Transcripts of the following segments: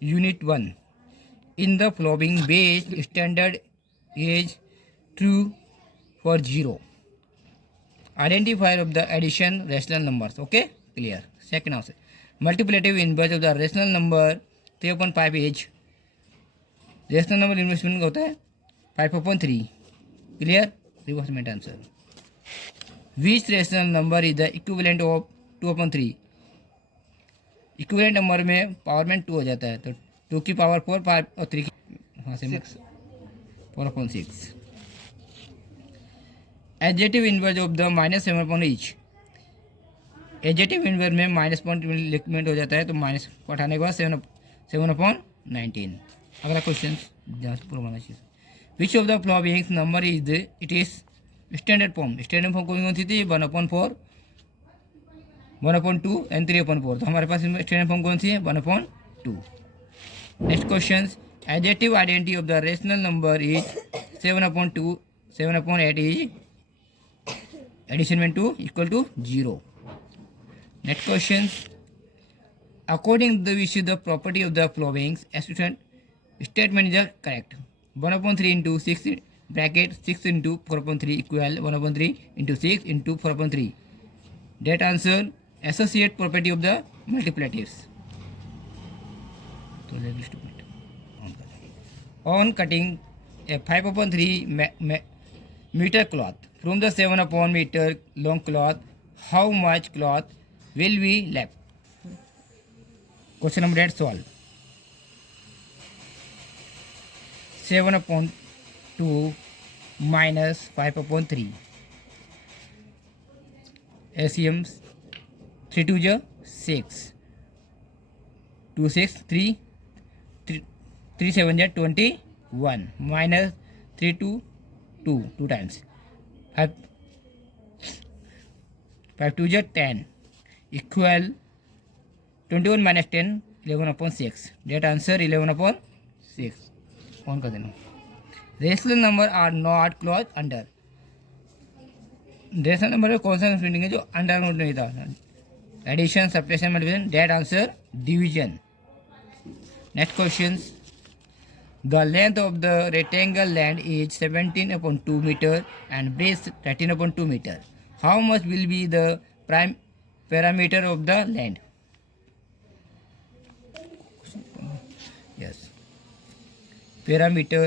Unit 1. In the following base standard is true for 0. Identifier of the addition rational numbers. Okay, clear. Second answer. Multiplicative inverse of the rational number 3/5 is rational number investment होता है 5/3. Clear. रिवर्समेंट answer. Which rational number is the equivalent of 2/3. Equivalent number में power में 2 हो जाता है, तो 2 की पावर 4, 5 और 3 की हाँ से 4/6. Adjective inverse of the -7 each. Adjective inverse में माइनस पॉइंट लिखमेंट हो जाता है, तो माइनस को हटाने के बाद 7/19. अगला क्वेश्चन पूरा चाहिए. Which of the following number is the it is standard form. Standard form कौन सी थी? 1/4, 1/2 एंड 3/4. तो हमारे पास स्टैंडर्ड फॉर्म कौन सी है? 1/2. Next question. एडजेटिव identity of the rational number is 7/2. 7/8 is addition में 2 equal to 0. Next question. According to which the property of the following statement is correct. 1/3 into 6 bracket 6 into 4/3 equal 1/3 into 6 into 4/3. That answer associate property of the multiplicatives. On cutting a 5/3 meter cloth from the 7/meter long cloth, how much cloth will be left? Question number 8 solve. 7/2 minus 5/3. LCM 3 2 6, 2 6 3 3 7 21 minus 3 2 2 times 5 2 10 equal 21 minus 10 11/6. That answer 11/6. ऑन कर देना. Rational number are not close under. Rational number में कौन सा splitting है जो under not नहीं था? Addition, subtraction, multiplication. That answer division. Next question. The length of the rectangle land is 17/2 meter and breadth 13/2 meter. How much will be the prime parameter of the land? Yes. Parameter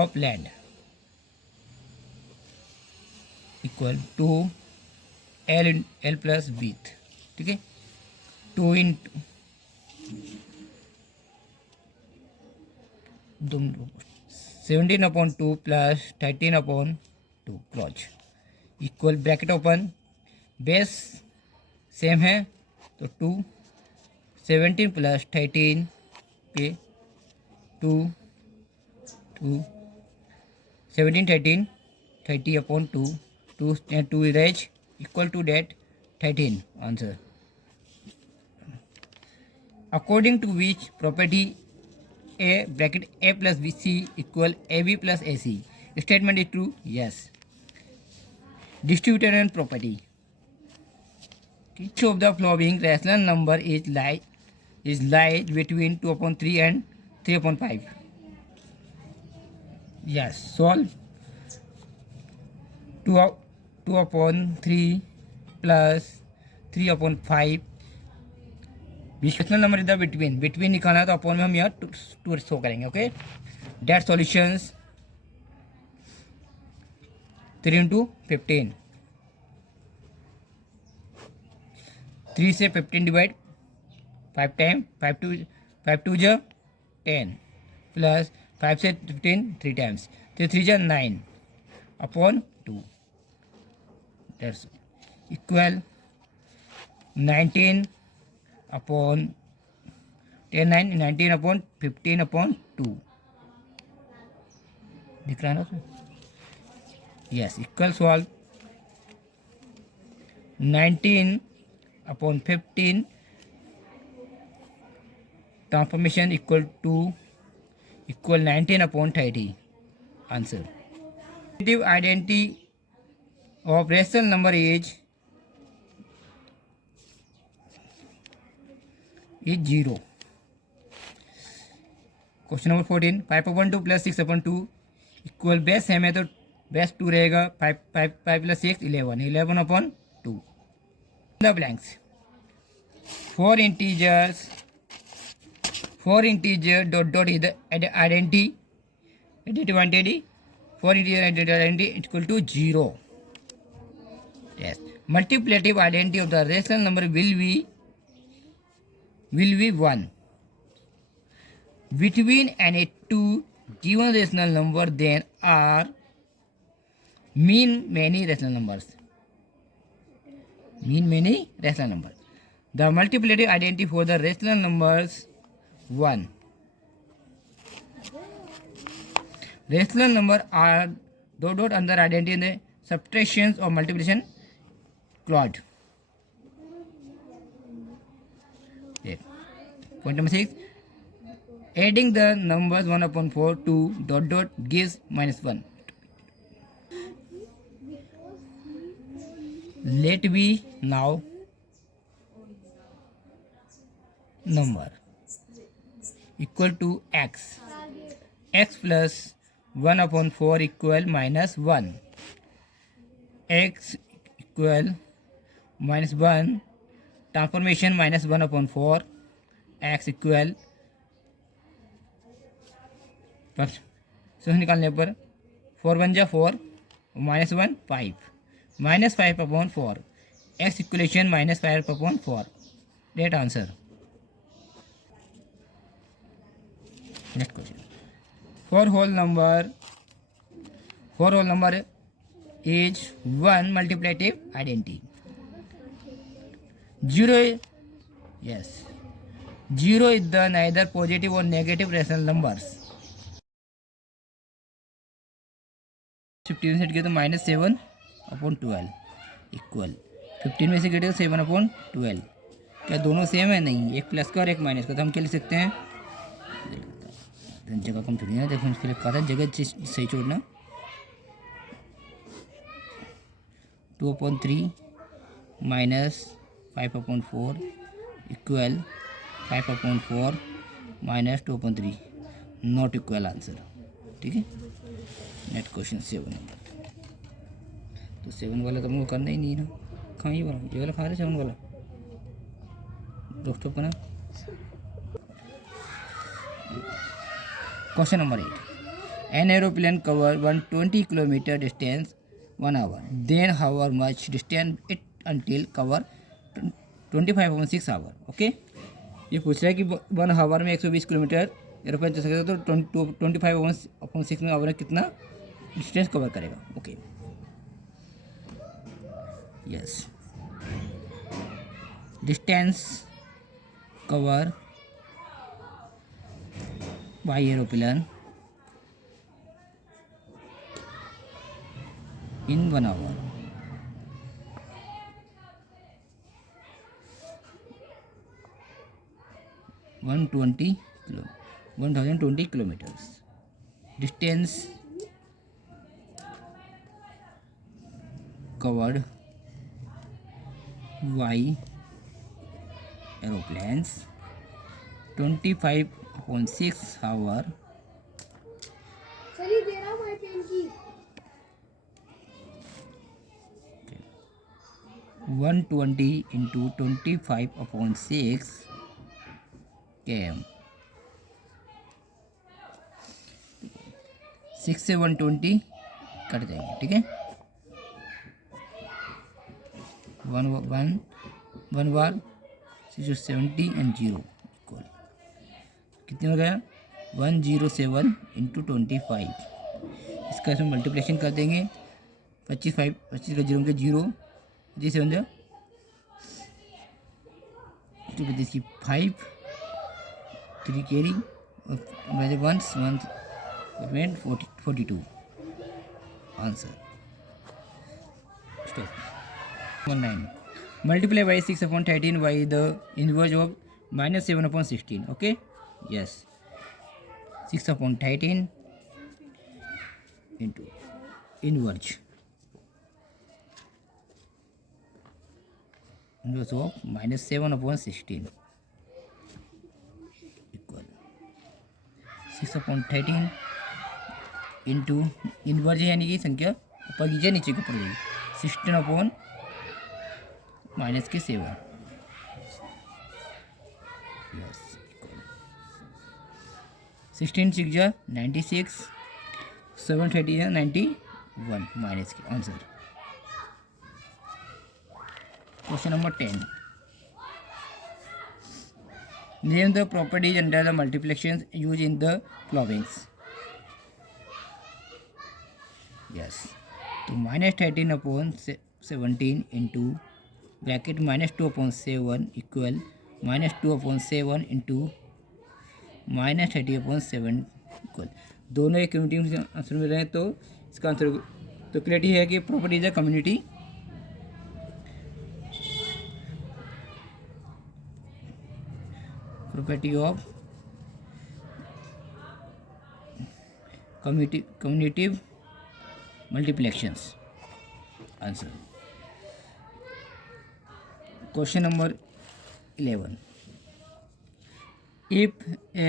of land equal to L plus width. ठीक है. 2 into 17/2 plus 13/2 clause equal bracket open. Base सेम है तो 2 17 plus 13 पे 2 2 17 13 30/2 2 इरेज equal to that 13. Answer. According to which property A bracket A plus BC equal AB plus AC. Statement is true. Yes. Distributive property. Which of the following rational number is lies between 2/3 and 3/5? Yes. Solve. 2/3 plus 3/5. विश्लेषण number इधर between निकालना है तो upon में हम यहाँ 2 show करेंगे. Okay. Date solutions 3 into 15. 3 से 15 डिवाइड 5 टाइम 5 2 10 प्लस 5 से 15 3 times 3 9 upon 2. That's equal 19 upon 10 9 19/15/2. दिख रहा है ना? Yes. Equal solve 19/15 transformation equal to equal 19/30. Answer. Identity of rational number is is 0. Question number 14, 5/2 plus 6/2 equal base सेम है तो base 2 रहेगा. 5 plus 6 11, 11/2. The blanks. Four integer dot is the identity. Additive identity. 4 integer identity equal to 0. Yes. Multiplicative identity of the rational number will be 1. Between any two given rational number there are many rational numbers. The multiplicative identity for the rational numbers 1. Rational number are dot under identity in the subtractions or multiplication clause. Yeah. Point number 6. Adding the numbers 1/4 to dot gives -1. Let be now number equal to x. X plus 1/4 equal -1. X equal -1. Transformation -1/4. X equal निकालने पर 4 1 जा 4, -1 5, -5/4. X equation -5/4. That answer. Next question. For whole number is 1 multiplicative identity. 0 is the neither positive or negative rational numbers. 15 से किया तो -7/12 equal 15 में से घटेगा 7/12. क्या दोनों सेम है? नहीं, एक प्लस का और एक माइनस का. तो हम क्या लिख सकते हैं? जगह कम थोड़ी ना, देखो उसके लिए कहा था जगह सही छोड़ना. 2/3 -5/4 इक्वल 5/4 -2/3 नॉट इक्वल आंसर. ठीक है. Next question 7 number. तो 7 वाला तो हमको करना ही नहीं ना. कहाँ ये वाला, ये वाला खा रहे 7 वाला दोस्तों का ना. Question number 8. An aeroplane cover 120 kilometer distance 1 hour. Then how much distance it until cover 25/6 hour. Okay. ये पूछ रहा है कि 1 आवर में 120 किलोमीटर एरोप्लेन चल सकता है, तो 25/6 में आवर में कितना डिस्टेंस कवर करेगा. Okay. Yes. Distance cover by aeroplane in 1 hour. 1020 kilometers. Distance covered by aeroplanes 25/6 hour. 120 into 25/6 km. 6 से 120 कट जाएंगे. ठीक है. 1 बार 670 एंड 0 इक्वल कितने हो गया? 107 इंटू 25. इसका इसमें मल्टीप्लिकेशन कर देंगे. 25 का 0 के 0 जी 7 जो 5 3 कैरी और 42 answer. Stop. 9. Multiply by 6/13 by the inverse of -7/16. Okay. Yes. 6/13 into inverse of -7/16. 6/13 into inverse यानी कि संख्या ऊपर नीचे नीचे के ऊपर गई 16/-7 यस 16 6 जा 96 7 30 जा 91 माइनस के answer. Question number 10 name the properties under the multiplication use in the followings. Yes तो -13/17 into bracket -2/7 equal -2/7 into -30/7 equal दोनों एक कम्युनिटी आंसर मिल रहे हैं। तो इसका आंसर तो क्लियरिटी है कि property is a community property of commutative multiplications answer. Question number 11 if a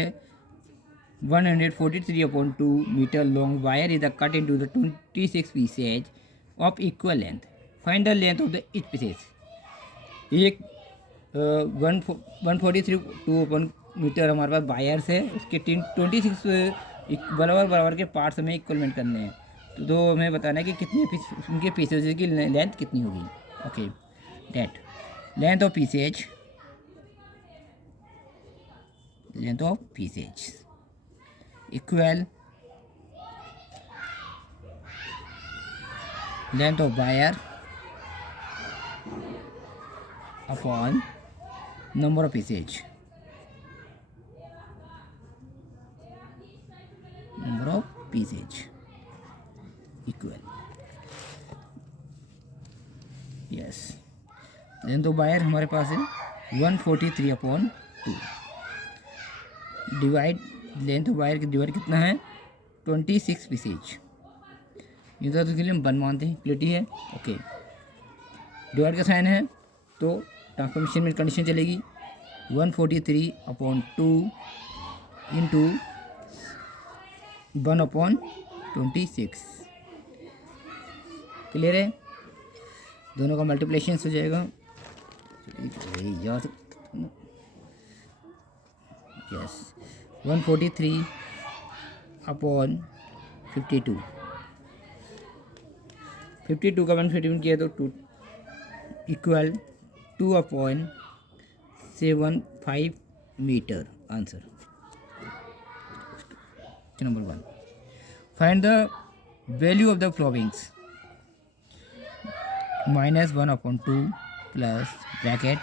143/2 meter long wire is cut into the 26 pieces of equal length, find the length of the each pieces। एक 143 metre हमारे पास wires है, उसके 26 बराबर के parts हमें इक्वलमेंट करने हैं। तो हमें बताना है कि कितने पीस उनके पीसेज की लेंथ कितनी होगी। Okay that length of pieces equal length of wire upon number of pieces equal yes length of wire हमारे पास है 143/2 डिवाइड लेंथ ऑफ वायर की डिवाइड कितना है 26 पीसेज। ये तो इसके लिए हम 1 मानते हैं, क्लियरिटी है। ओके डिवाइड का साइन है तो ट्रांसफॉर्मेशन में कंडीशन चलेगी 143/2 इंटू 1/26 क्लियर है। दोनों का मल्टीप्लिकेशन हो जाएगा यस 143/52 52 का 151 किया तो 2 equal 2/75 metre answer. Number 1 find the value of the followings -1/2 plus bracket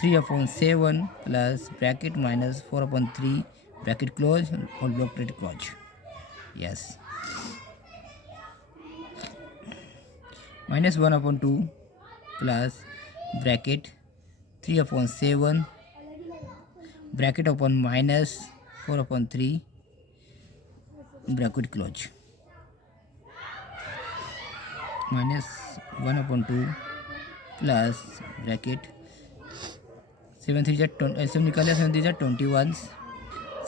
3/7 plus bracket -4/3 bracket close और bracket close yes -1/2 plus bracket 3/7 bracket open -4/3 bracket close -1/2 plus bracket 7 3 एल्सियम निकाले 7 3 21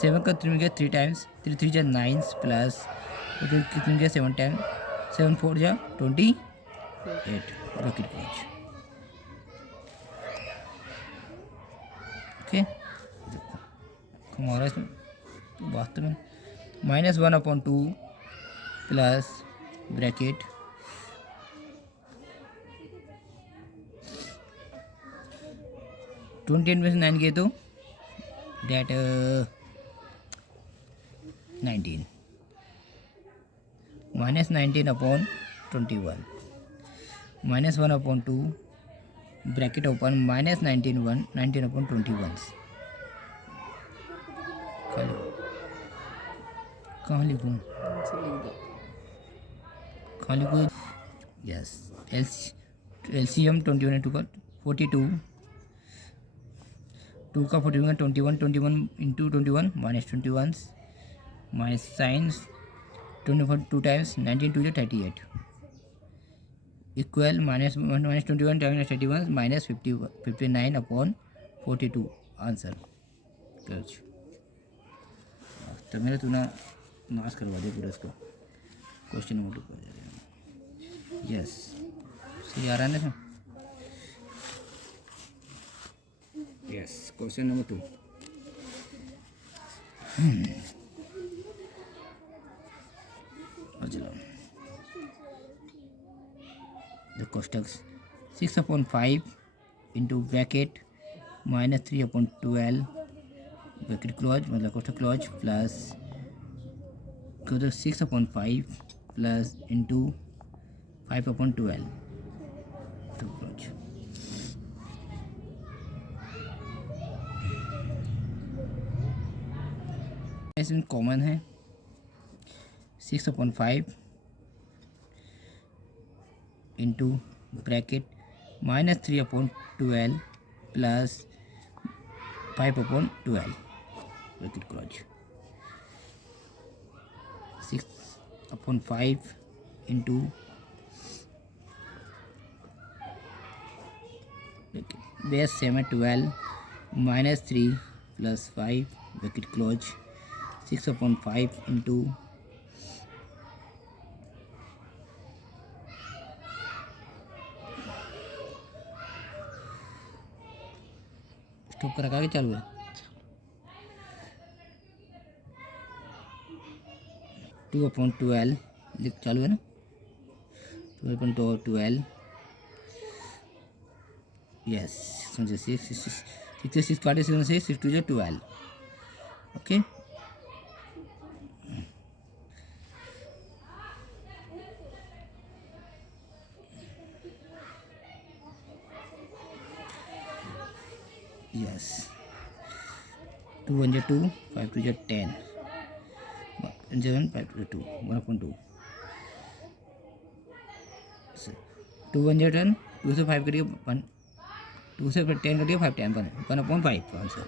7 का 3 गया 3 टाइम्स 3 3 9 प्लस कितने गया 7 टाइम 7 4 जा 28 ब्रैकेट क्लोज। ओके हमारा इसमें वास्तव में -1/2 प्लस ब्रैकेट 28 में से 9 गए तो डेट 19 -19/21 -1/2 ब्रैकेट ओपन -19/21 कहाँ लिखूँ यस एलसीएम 21 2 का 42 2 का 41 21 into 21 -21 minus science 24 2 times 19 2 38 equal -21 times 31 -59/42 answer. तो मेरा तू ना नाश करवा दे पूरा इसको। क्वेश्चन नंबर 2 पर जा रहे हैं। यस, सही आ रहा है ना? Yes, question number 2। चलो द कोष्टक 6/5 इंटू ब्रैकेट -3/12 ब्रैकेट क्लोज, मतलब कोष्टक क्लोज, प्लस 6/5 प्लस इंटू 5/12 तो क्लोज। इसमें कॉमन है 6/5 into bracket -3/12 plus 5/12 bracket close. 6/5 into base 7 12 -3 plus 5 bracket close. 6/5 into stop कर रखा चालू है 2/12 लिख चालू है ना 2/12 यस समझे 6 काटे 6 2 जो 12 ओके। यस 2 1 जो 2 5 2 जो 10 7 5 2 2 1/2 2 1 जो 10 2 से 5 करिए 1 2 से 10 करिए 5 10 1/5 answer.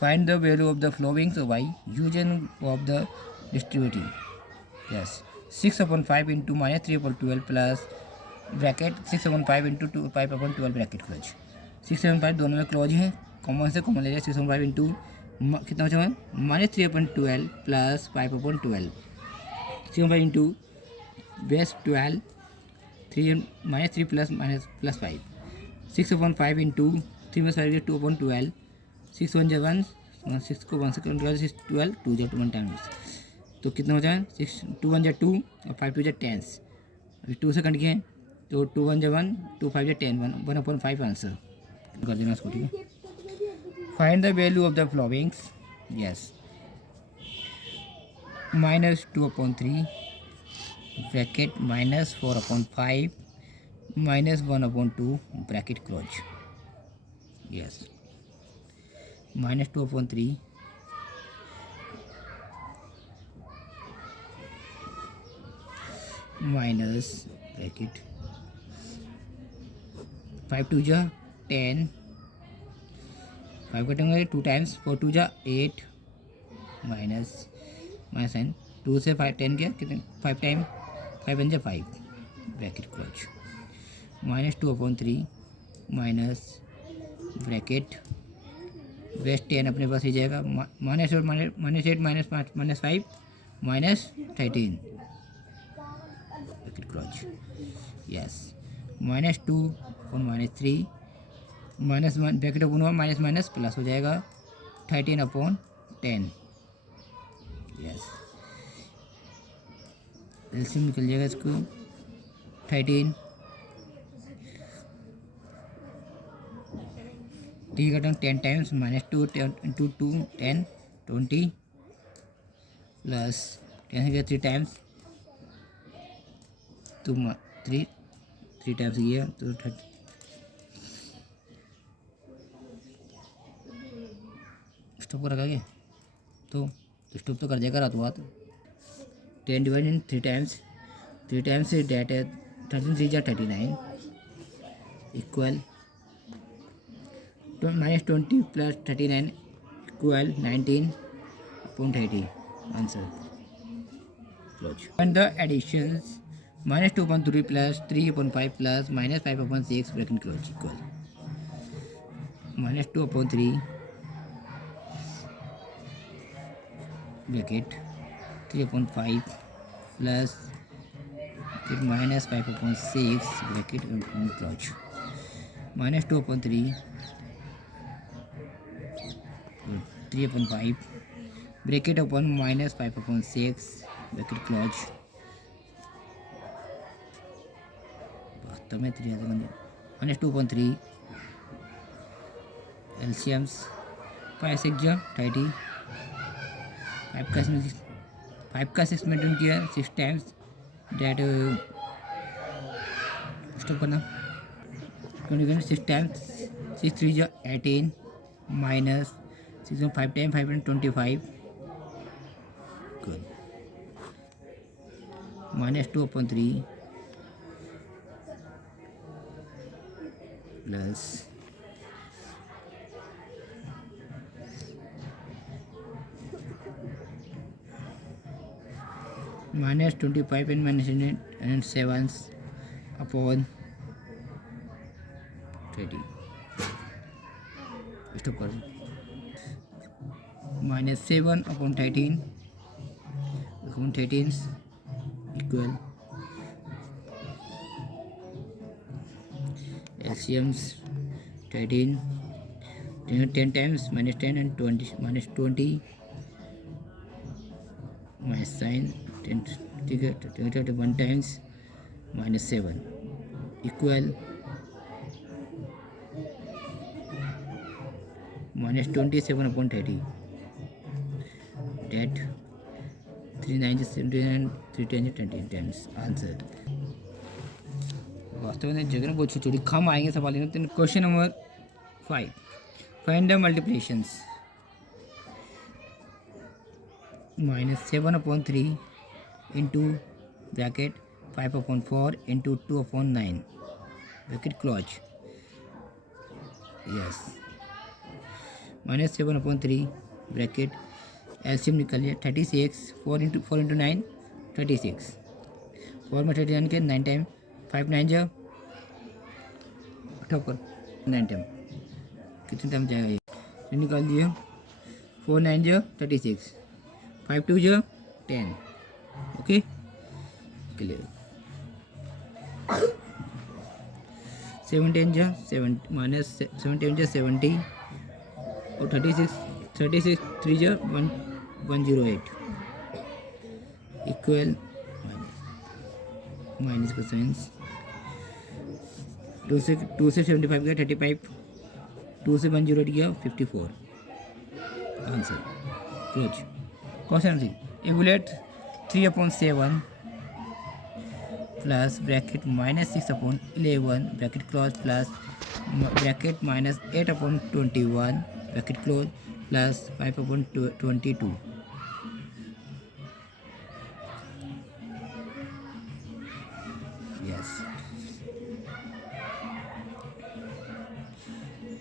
Find the value of the following so y using of the distributing. Yes 6/5 into -3/12 plus bracket 6/5 into 5/12 bracket close. 6/5 दोनों में क्लोज है, कॉमन से कॉमन ले जाए 6/5 इंटू कितना बचा -3/12 plus 5/12 6/5 into base 12 3 plus plus 5 6/5 into 3 5 2/12 6 1 जा 1 6 को 1 से 12 2 जा 1 टाइम्स तो कितना हो जाए 6 2 1 जा 2 और 5 2 जा 10 अभी 2 से कट गए तो 2 1 जा 1 2 5 जा 10 1/5 आंसर कर देना उसको ठीक है। Find the value of the followings yes -2/3 bracket -4/5 -1/2 bracket close. Yes -2/3 minus bracket 5 2 जा 10 5 कटेंगे 2 टाइम्स 4 2 जा 8 माइनस साइन 2 से 5 10 गया कितने 5 टाइम 5 1 जा 5 bracket close -2/3 minus bracket base 10 अपने पास ही जाएगा -8 -5 -13 ब्रैकेट क्लोज। यस -2 और -3 -1 ब्रैकेट ओपन हुआ माइनस प्लस हो जाएगा 13/10। यस एलसीएम निकल जाएगा इसको 13 टी का टर्म 10 टाइम्स -2 इंटू 2 10 20 प्लस 10 से 3 टाइम्स तो 3 टाइम्स गया तो 30 स्टॉप कर रखा गया तो स्टॉप तो कर देगा रातों रात 10 डिवाइड इन 3 टाइम्स से डेट है 13 3 जा 39 equal -20 plus 39 equal 19/30 answer close. And the additions -2/3 plus 3/5 plus -5/6 bracket close equal -2/3 bracket 3/5 plus minus 5/6 bracket and close minus 2/3 3/5 bracket open minus 5/6 bracket close वास्तव में 3 minus 2/3 LCMs 5 6 जा 30 5 का 6 मेंटेन किया 6 times date stop करना 6 times 6 3 जा 18 minus 6 5 time 525 good minus 2/3 plus minus 25 and minus 7 upon 30 stop करो minus 7 upon 13 equal LCMs 13 10 times minus 10 and 20 minus 20 minus sign 10 1 times minus 7 equal minus 27/30 that 3 9 17 3 10 20 times answer वास्तव में जगह बहुत छोटी कम आएंगे सवाल question number 5 find the multiplications minus 7/3 into bracket 5/4 into 2/9 bracket close yes minus 7/3 bracket LCM निकल जाए 36 4 into 9 36 4 में 39 के 9 टाइम 5 9 जो ठोकर 9 टाइम कितने टाइम जाएगा ये निकाल दिए 4 9 जो 36 5 2 जो 10 ओके क्लियर 17 जो 7 minus 17 जो 70 और 36 3 जो 108 इक्वल माइनस का साइंस 2 से 75 गया 35 2 से 108 गया 54 आंसर क्लोज क्वेश्चन सी evaluate 3/7 plus bracket minus 6/11 bracket close plus bracket minus 8/21 bracket close plus 5/22 yes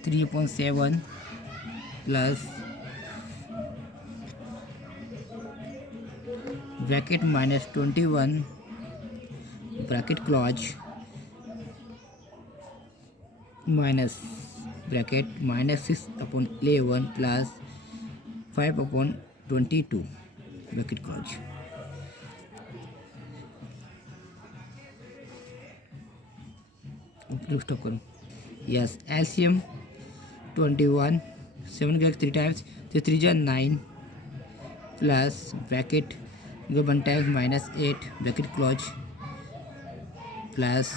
3/7 plus bracket minus 21 bracket close minus bracket minus 6/11 plus 5/22 bracket close stop करो yes LCM 21 7 के 3 times तो 3 जा 9 plus bracket जो 1 times minus 8 bracket close plus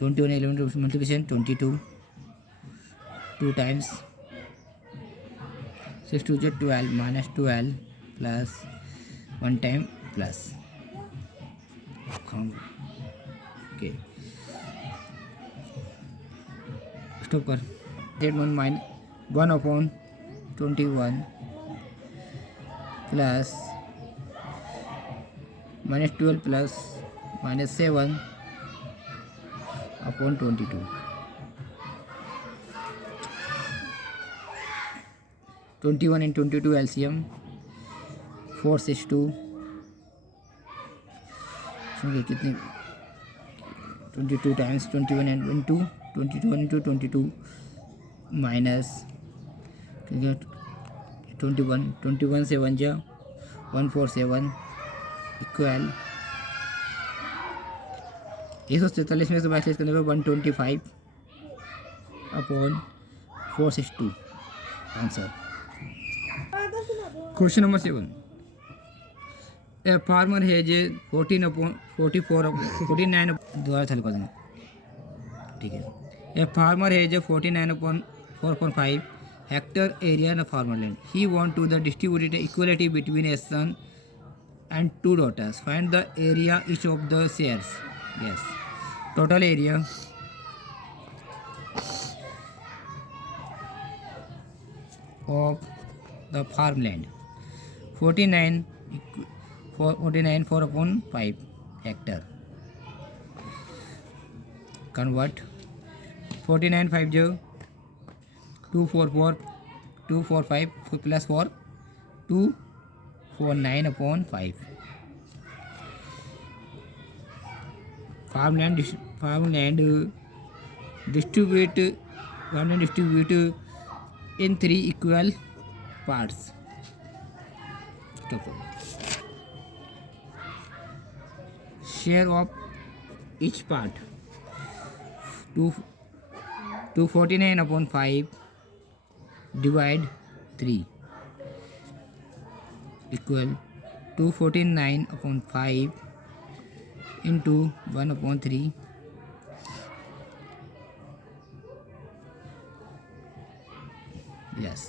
21 11 multiplication 22 2 times 6 2 जो 12 minus 12 plus 1 time plus okay stop कर 1/21 plus -12 plus -7/22 21 and 22 LCM 462 सुनिए कितने 22 times 21 and 22 minus 21 7 जा 147 इक्वल 143 में से 22 करने पर 125 upon 462 answer. Question number 7, a farmer has 14 upon 44 49 दोबारा चालू कर देना, ठीक है। A farmer has 49 upon 4.5 hectare area in farmer land. He want to the distributed equality between a son and 2 daughters. Find the area each of the shares. Yes, total area of the farmland 49 4 upon 5 hectare. Convert 49 5 जो 244 245 plus 4 249 upon 5. Farmland distribute in 3 equal parts. Share of each part 249 upon 5 divide 3 equal 249 upon 5 into 1 upon 3 yes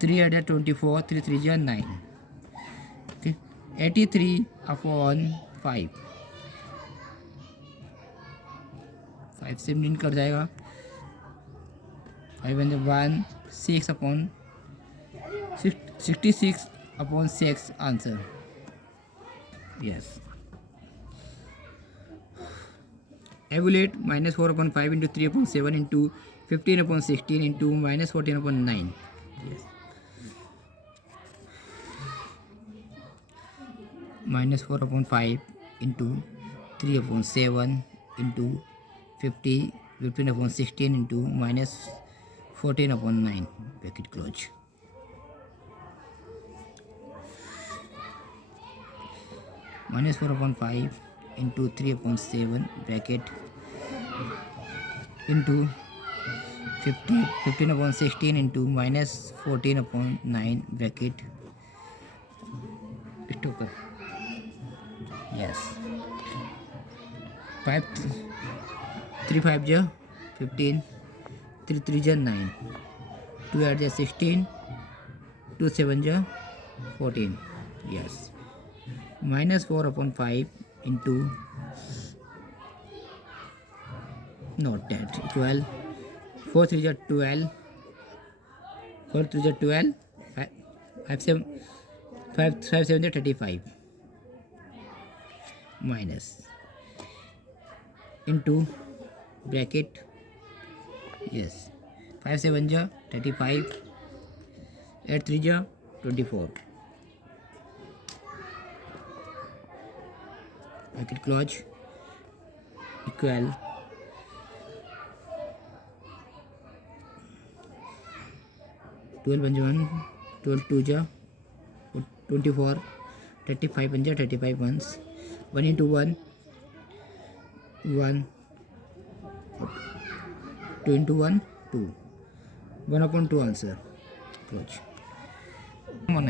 3 added 24 3 3 is 9 okay 83 upon 5 5 से minute cut जाएगा 5 1 6 upon 66 upon 6 answer yes। Evaluate minus 4 upon 5 into 3 upon 7 into 15 upon 16 into minus 14 upon 9 yes। minus 4 upon 5 into 3 upon 7 into 15 upon 16 into minus 14 upon 9 bracket close minus 4 upon 5 into 3 upon 7 bracket into 15 upon 16 into minus 14 upon 9 bracket stop yes 5 3 5 जो 15 3 3 जो 9 2 8 जो 16 2 7 जो 14 yes minus 4 upon 5 into not that equal 4 3 is 12 4 3 is 12 5 7 is 35 minus into bracket yes 5 7 is 35 8 3 is 24 bracket close equal 12 1 12 2 is 24 35 1 35 ones 1 into 1 1 2 into 1 2 1 upon 2 answer close number 9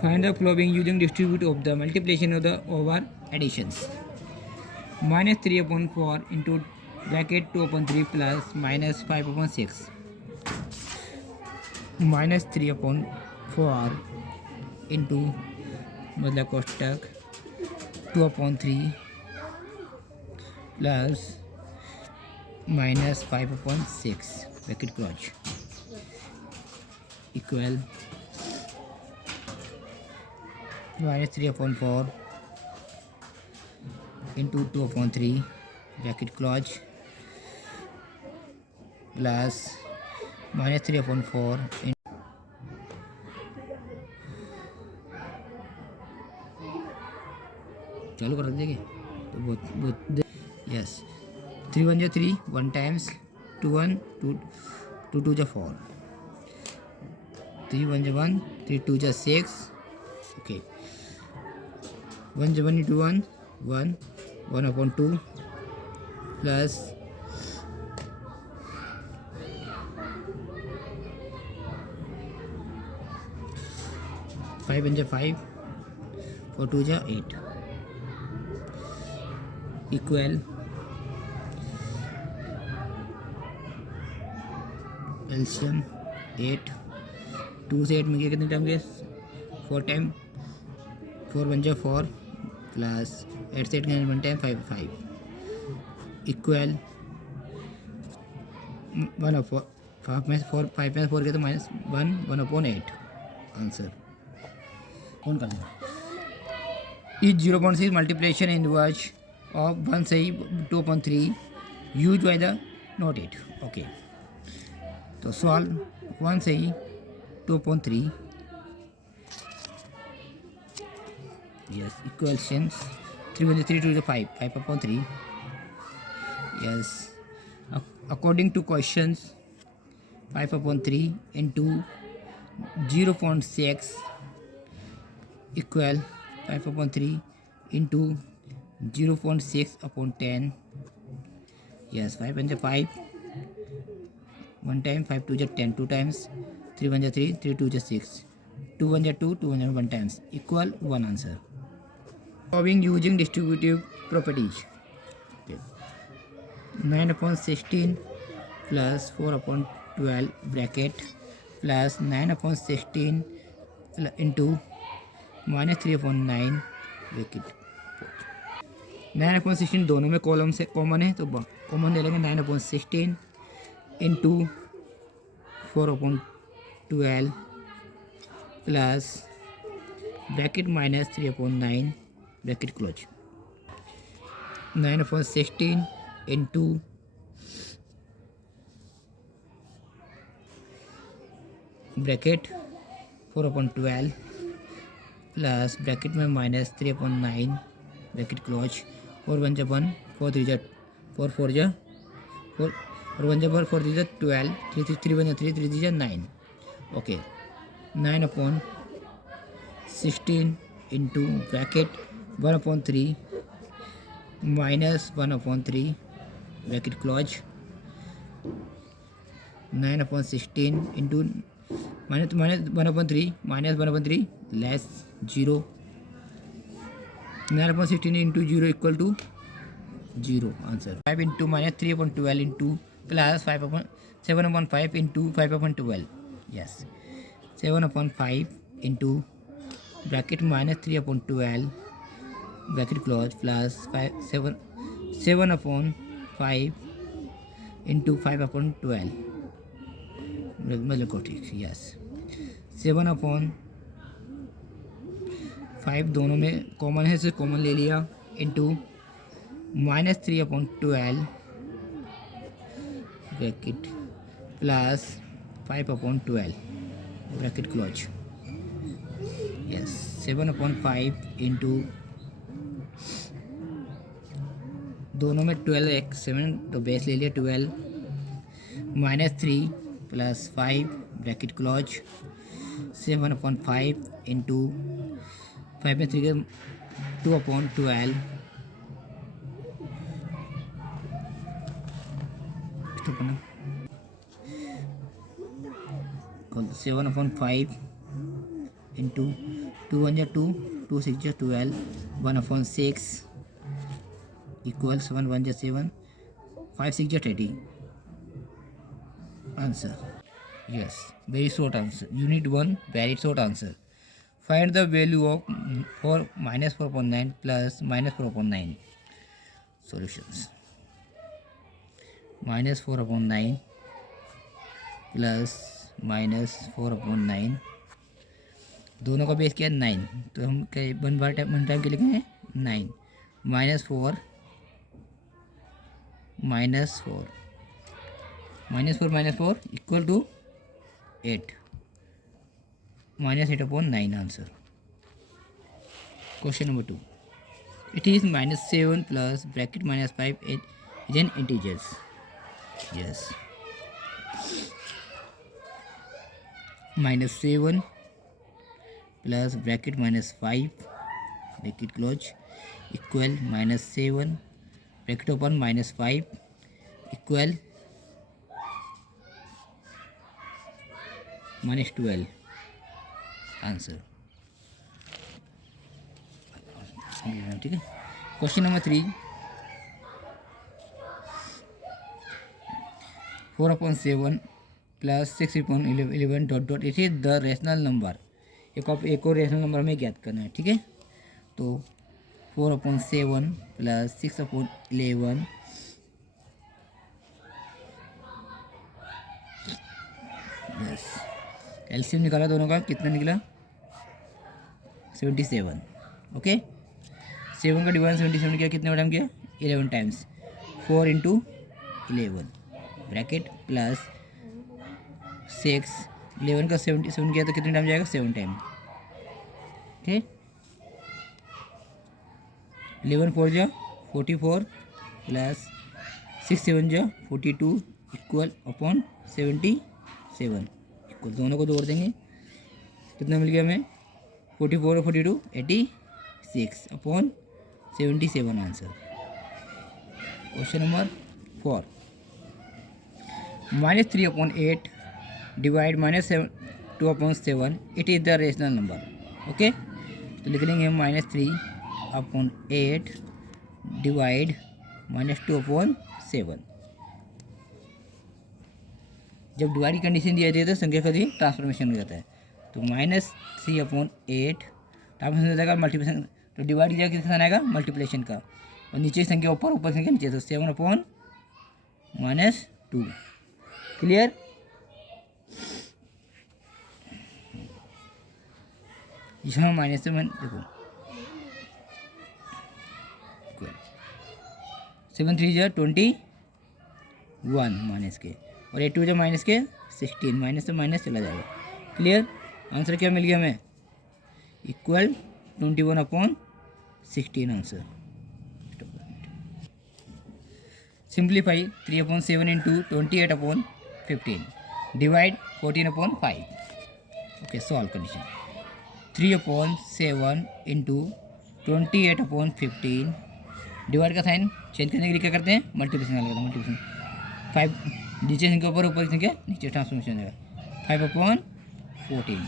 find the following using distribute of the multiplication of the over additions minus 3 upon 4 into bracket 2 upon 3 plus minus 5 upon 6 minus 3 upon 4 into मतलब कोष्टक 2 upon 3 plus minus 5 upon 6 bracket close equal minus 3 upon 4 into 2 upon 3 bracket close plus minus 3 upon 4 चालू कर देंगे तो बहुत yes 3 1 जो 3 1 times 2 1 2 2 2 जा 4, 3 1 जा 1, 3 2 जा 6, okay, 1 जा 1 into 1 1, 1 upon 2 plus 5 1 जा 5, 4 2 जा 8 इक्वल एल्शियम 8, 2 से 8 में गया कितने टाइम गए 4 टाइम, 4 1 जा 4 प्लस 8 से 8 गए 1 टाइम 5 5 इक्वल 1 4 5 में 4 5 में 4 गए तो माइनस 1 1 अपॉन 8 आंसर कौन कर देगा। इज 0.6 मल्टीप्लिकेशन इन वर्च ऑफ 1 सही 2.3 use by the note it, okay, तो सॉल्व 1 सही 2.3 yes equations 3 1 3 2 5 5 upon 3 yes according to questions 5 upon 3 into 0.6 equal 5 upon 3 into 0.6 upon 10 yes 5 1 5 1 time 5 2 10 2 times 3 1 3 3 2 6 2 1 2 2 1 1 times equal 1 answer. Solving using distributive properties. Okay. 9 upon 16 plus 4 upon 12 bracket plus 9 upon 16 into minus 3 upon 9 bracket. 9 upon 16 दोनों में column से common है तो common ले लेंगे 9 upon 16 into 4 upon 12 plus bracket minus 3 upon 9 bracket close. 9 upon 16 into bracket 4 upon 12 plus bracket में minus 3 upon 9 bracket close. 4 1 जा 1, 4 3 जा 4 4 जा 4 और 1 जा 4 4 3 जा 12, 3 3 1 जा 3 3 जा 9, okay, 9 upon 16 into bracket 1 upon 3 minus 1 upon 3 bracket close. 9 upon 16 into minus 1 upon 3 minus 1 upon 3 less 0. 9 upon 16 into 0 equal to 0 answer. 5 into minus 3 upon 12 into plus 5 upon 7 upon 5 into 5 upon 12, yes, 7 upon 5 into bracket minus 3 upon 12 bracket close plus 7 upon 5 into 5 upon 12 मतलब को ठीक, yes, 7 upon 5 दोनों में common है तो common ले लिया into minus 3 upon 12 bracket plus 5 upon 12 bracket close, yes, 7 upon 5 into दोनों में 12 एक 7 तो बेस ले लिया 12 minus 3 plus 5 bracket close, 7 upon 5 into 5 में 3 2 upon 12 तो अपना 7 upon 5 into 2 1 जा 2 2 6 जा 12 1 upon 6 equals 7 1 जा 7 5 6 जा 30 answer. Yes, very short answer. Unit 1 very short answer. Find the value of 4 minus 4.9 plus minus 4.9. Solutions. Minus 4.9 plus minus 4.9 दोनों का base क्या है 9, तो हम वन टाइम के लिखेंगे 9 minus 4 minus 4 minus 4 minus 4 equal to 8 minus 8 upon 9 answer. Question number 2. It is minus 7 plus bracket minus 5 is an integers. Yes. -7 plus bracket -5 bracket close equal -7 bracket open -5 equal -12 answer. ठीक है। Question number 3, 4/7 plus 6/11 dot dot it is the rational number. एक और rational number हमें ज्ञात करना है। ठीक है, तो 4/7 प्लस 6/11 यस, एलसीएम निकाला दोनों का, कितना निकला 77। ओके, 7 का डिवाइड 77 किया, कितने टाइम किया 11 टाइम्स, 4 इंटू 11 ब्रैकेट प्लस 6 11 का 77 किया तो कितने टाइम जाएगा 7 टाइम। ठीक, 11 4 जा 44 प्लस 6 7 जा 42 इक्वल अपॉन 77 इक्वल, दोनों को जोड़ देंगे, कितना मिल गया हमें 44 और 42 86 upon 77 answer. Question number 4, -3/8 divide -2/7 it is the rational number. Okay, तो लिख लेंगे -3/8 डिवाइड -2/7। जब डिवाइड की कंडीशन दी जाती है तो संख्या का ट्रांसफॉर्मेशन हो जाता है। तो -3/8 ट्रांसफॉर्मेशन हो जाएगा मल्टीप्लिकेशन, तो डिवाइड किया किसका आएगा मल्टीप्लिकेशन का, और नीचे की संख्या ऊपर, ऊपर संख्या नीचे, तो 7/-2। क्लियर। यहाँ माइनस से देखो 7 3 जा 21 माइनस के, और 8 2 जा माइनस के 16, माइनस से माइनस चला जाएगा। क्लियर, आंसर क्या मिल गया हमें equal 21/16 answer. Simplify 3/7 into 28/15 divide 14/5। Okay, solve condition 3/7 into 28/15 divide का साइन चेंज करने के लिए क्या करते हैं मल्टीप्लिकेशन लगाते हैं, मल्टीप्लिकेशन 5 नीचे संख्या ऊपर, ऊपर संख्या नीचे, ट्रांसफॉर्मेशन हो जाएगा 5/14।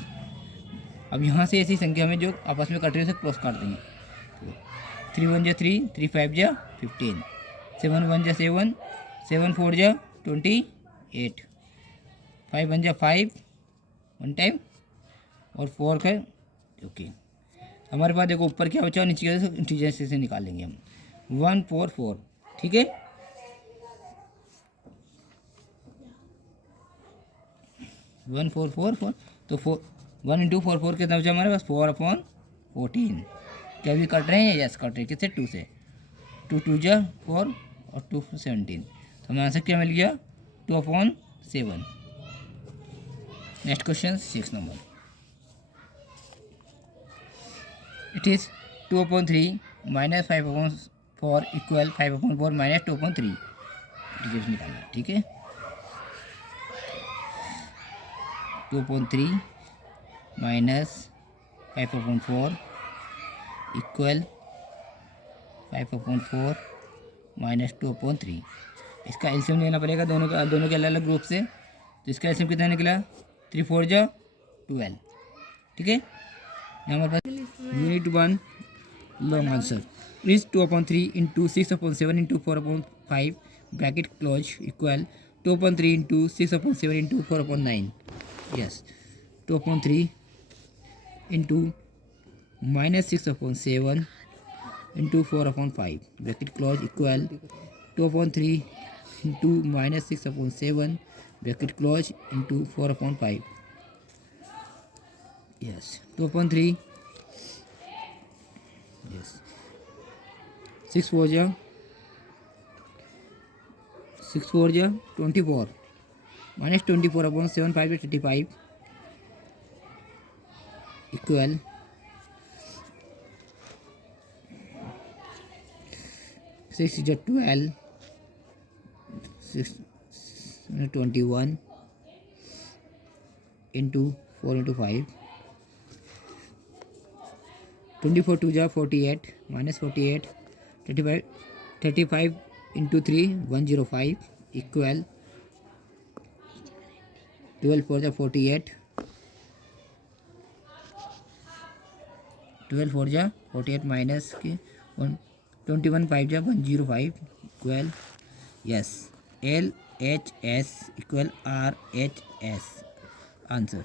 अब यहाँ से ऐसी संख्या में जो आपस में कट रही है उसे क्रॉस काट देंगे, 3 1 जा 3 3 5 जा 15 7 1 जा 7 7 4 जा 28 5 1 जा 5 1 टाइम और 4 का। ओके, हमारे पास देखो ऊपर क्या बचा और नीचे क्या इंटीजर से निकाल लेंगे हम 1 4 4। ठीक है, 1 4 4 4, तो 1 इंटू 4 4 कितना बचा हमारे पास 4/14। क्या भी कट रहे हैं, यस कट रहे हैं, किससे 2 से, 2 2 जा 4 और 2 17, तो हमें आंसर क्या मिल गया 2/7। Next question 6 number, it is 2/3 minus 5/4 equal 5/4 minus 2/3 digit निकालना है। ठीक है, 2/3 माइनस 5/4 इक्वल 5/4 माइनस 2/3। इसका एलसीएम लेना पड़ेगा दोनों के अलग अलग ग्रुप से, तो इसका एलसीएम कितना निकला 3 4 जा 12। ठीक है, हमारे पास unit 1 long answer is 2/3 into 6/7 into 4/5 bracket close equal 2/3 into 6/7 into 4/9। Yes, 2/3 into -6/7 into 4/5 bracket close equal 2/3 into -6/7 bracket close into 4/5। Yes, 2/3 yes 6 4 जा 24 माइनस 24/7 5 35 इक्वल 6 जा 12 6 21 इंटू 4 into 5. 24 2 जा 48 minus 48. 35 into 3 105 equal 12 4 जा 48. 12 4 जा 48 minus के 21 5 जा 105 equal yes LHS equal RHS answer.